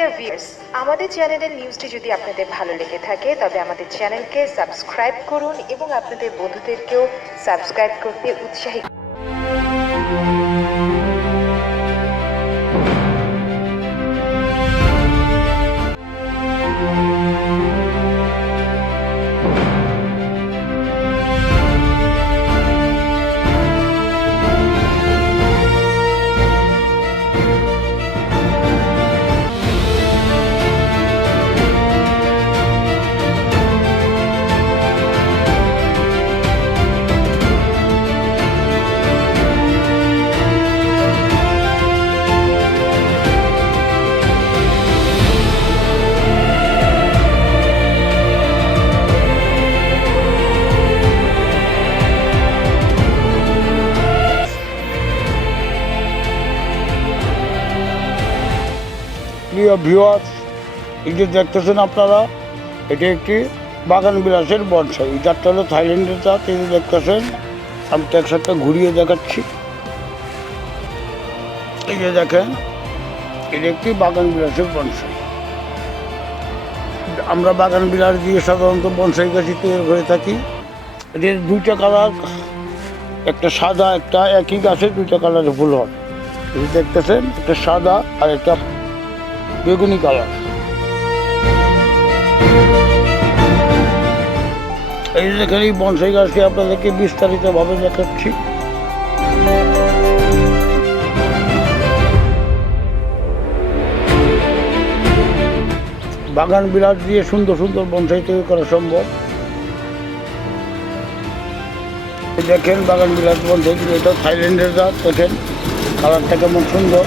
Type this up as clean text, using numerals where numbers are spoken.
Dear viewers, আমাদের চ্যানেলের নিউজটি যদি আপনাদের ভালো লেগে থাকে তবে আমাদের চ্যানেলকে সাবস্ক্রাইব করুন এবং আপনাদের বন্ধুদেরকেও সাবস্ক্রাইব করতে উৎসাহিত প্রিয় ভিউয়ার্স, এই যে দেখতেছেন আপনারা, এটি একটি বাগান বিলাসের বনসাই। এই জাতটা হলো থাইল্যান্ডের জাত। এই যে দেখতেছেন, আমি তো একসাথে ঘুরিয়ে দেখাচ্ছি। এই যে দেখেন, এটি একটি বাগান বিলাসের বনসাই। আমরা বাগান বিলাস দিয়ে সাধারণত বনসাই গাছই তৈরি করে থাকি। এটির দুইটা কালার, একটা সাদা, একটা একই গাছের দুইটা কালারের ফুল হয়। এই দেখতেছেন, একটা সাদা আর একটা বেগুনি কালার। এই দেখেন, এই বনসাই গাছটি আপনাদেরকে বিস্তারিতভাবে দেখাচ্ছি। বাগান বিলাস দিয়ে সুন্দর সুন্দর বনসাই তৈরি করা সম্ভব। দেখেন বাগান বিলাস বনসাই, এটাও থাইল্যান্ডের জাত। দেখেন কালারটা কেমন সুন্দর।